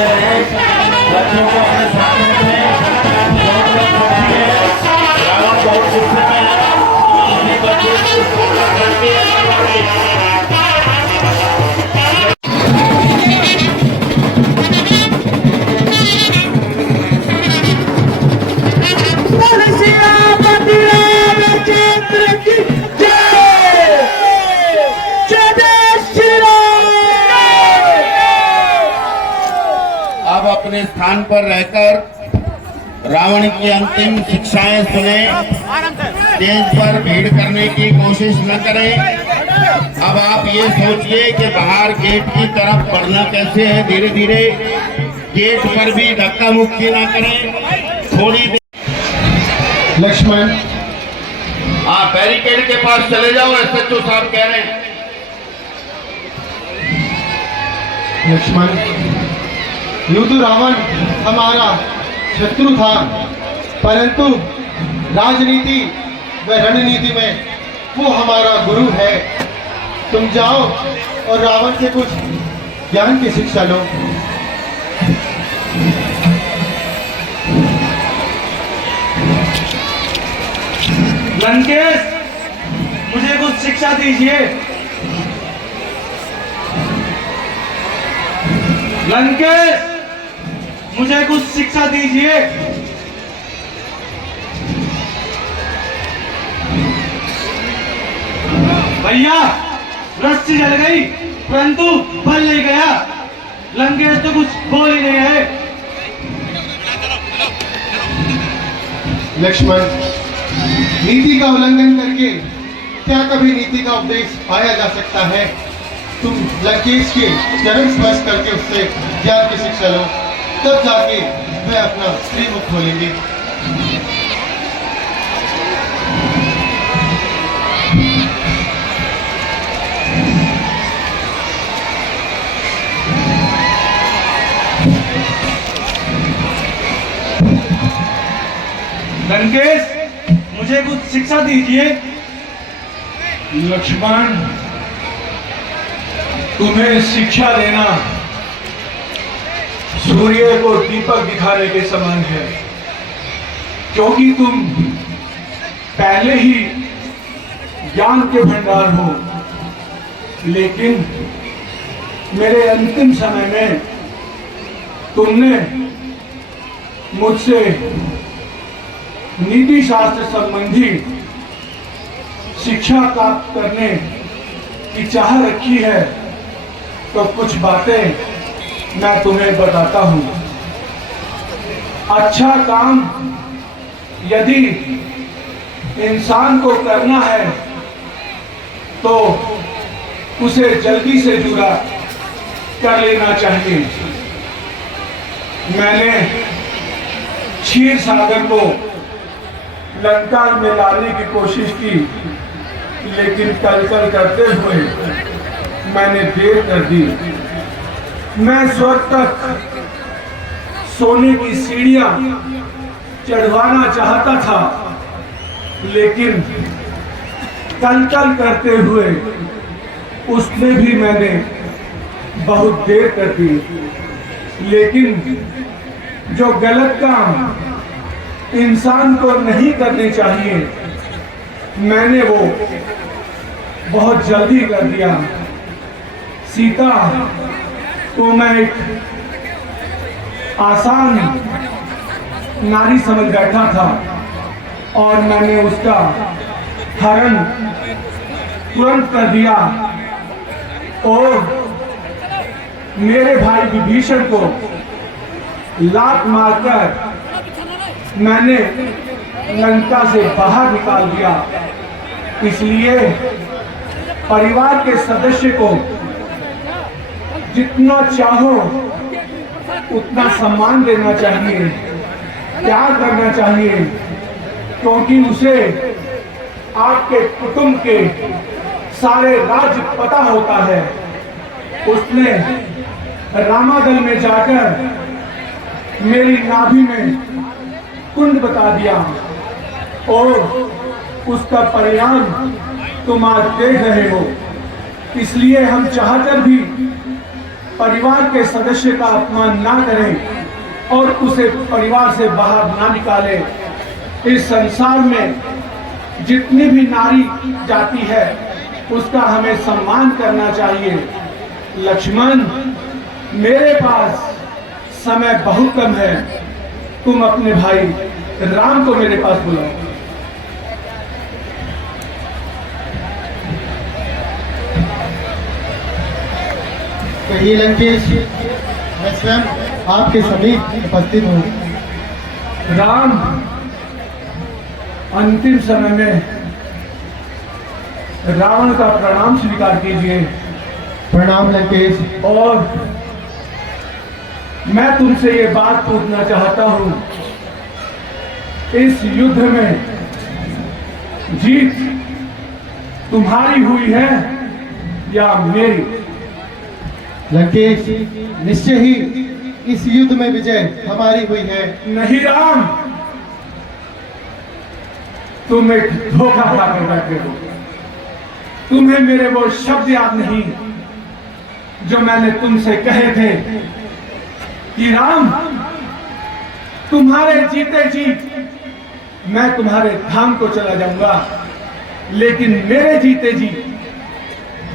दे रहे हैं। बच्चों को अपने साथ रखें। रावण बहुत गुस्से में है। अपने बच्चों को अपने स्थान पर रहकर रावण की अंतिम शिक्षाएं सुने। स्टेज पर भीड़ करने की कोशिश न करें। अब आप ये सोचिए कि बाहर गेट की तरफ बढ़ना कैसे है। धीरे धीरे गेट पर भी धक्का मुक्की न करें। थोड़ी देर लक्ष्मण, हाँ, बैरिकेड के पास चले जाओ, SHO साहब कह रहे हैं। लक्ष्मण, यूं तो रावण हमारा शत्रु था, परंतु राजनीति व रणनीति में वो हमारा गुरु है। तुम जाओ और रावण से कुछ ज्ञान की शिक्षा लो। लंकेश, मुझे कुछ शिक्षा दीजिए। लंकेश, मुझे कुछ शिक्षा दीजिए। भैया, रस्सी जल गई परंतु बल नहीं गया। लंकेश तो कुछ बोल ही नहीं है। लक्ष्मण, नीति का उल्लंघन करके क्या कभी नीति का उपदेश पाया जा सकता है? तुम लंकेश के चरण स्पर्श करके उससे ज्ञान की शिक्षा लो, तब जाके वह अपना श्रीमुख खोलेंगे। लंकेश, मुझे कुछ शिक्षा दीजिए। लक्ष्मण, तुम्हें शिक्षा देना सूर्य को दीपक दिखाने के समान है, क्योंकि तुम पहले ही ज्ञान के भंडार हो। लेकिन मेरे अंतिम समय में तुमने मुझसे नीति शास्त्र संबंधी शिक्षा प्राप्त करने की चाह रखी है, तो कुछ बातें मैं तुम्हें बताता हूं। अच्छा काम यदि इंसान को करना है तो उसे जल्दी से जुड़ा कर लेना चाहिए। मैंने क्षीर सागर को लंका में लाने की कोशिश की, लेकिन कल करते हुए मैंने देर कर दी। मैं स्वर्ग तक सोने की सीढ़ियां चढ़वाना चाहता था, लेकिन कल करते हुए उसमें भी मैंने बहुत देर कर दी। लेकिन जो गलत काम इंसान को नहीं करने चाहिए, मैंने वो बहुत जल्दी कर दिया। सीता को मैं एक आसान नारी समझ बैठा था और मैंने उसका हरण तुरंत कर दिया और मेरे भाई विभीषण को लात मारकर मैंने लंका से बाहर निकाल दिया। इसलिए परिवार के सदस्य को जितना चाहो उतना सम्मान देना चाहिए, प्यार करना चाहिए, क्योंकि उसे आपके कुटुंब के सारे राज पता होता है। उसने रामादल में जाकर मेरी नाभि में कुंड बता दिया और उसका परिणाम तुम आज देख रहे हो। इसलिए हम चाहकर भी परिवार के सदस्य का अपमान ना करें और उसे परिवार से बाहर ना निकालें। इस संसार में जितनी भी नारी जाति है उसका हमें सम्मान करना चाहिए। लक्ष्मण, मेरे पास समय बहुत कम है, तुम अपने भाई राम को मेरे पास बुलाओ। कहिए लंकेश, मैं स्वयं आपके समीप उपस्थित हूँ। राम, अंतिम समय में रावण का प्रणाम स्वीकार कीजिए। प्रणाम लंकेश। और मैं तुमसे ये बात पूछना चाहता हूं, इस युद्ध में जीत तुम्हारी हुई है या मेरी? लंकेश, निश्चय ही इस युद्ध में विजय हमारी हुई है। नहीं राम, तुम एक धोखा खाकर बैठे हो। तुम्हें मेरे वो शब्द याद नहीं जो मैंने तुमसे कहे थे कि राम, तुम्हारे जीते जी मैं तुम्हारे धाम को चला जाऊंगा, लेकिन मेरे जीते जी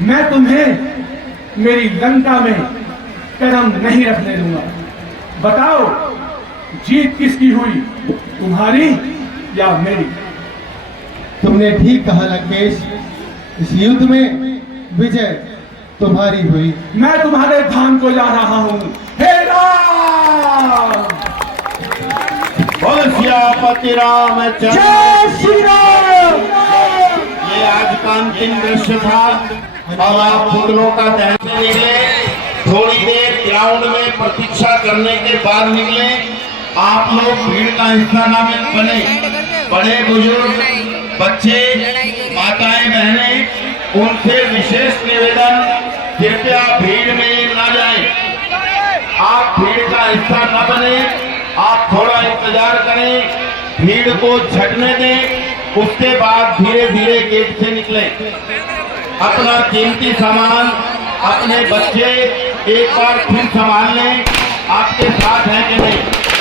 मैं तुम्हें मेरी लंका में कदम नहीं रखने दूंगा। बताओ, जीत किसकी हुई, तुम्हारी या मेरी? तुमने ठीक कहा लंकेश, इस युद्ध में विजय तुम्हारी हुई। मैं तुम्हारे धाम को जा रहा हूं। हे राम! बोल सियापति रामचंद्र। जय श्री राम। ये आज का अंतिम दृश्य था। अब आप पुतलों का दहन से निकले, थोड़ी देर ग्राउंड में प्रतीक्षा करने के बाद निकले। आप लोग भीड़ का हिस्सा ना बने। बड़े बुजुर्ग, बच्चे, माताएं, बहनें, उनसे विशेष निवेदन, कृपया भीड़ में ना जाएं। आप भीड़ का हिस्सा न बने, आप थोड़ा इंतजार करें, भीड़ को छटने दें, उसके बाद धीरे धीरे गेट से निकले। अपना कीमती सामान, अपने बच्चे एक बार फिर संभाल लें, आपके साथ हैं कि नहीं।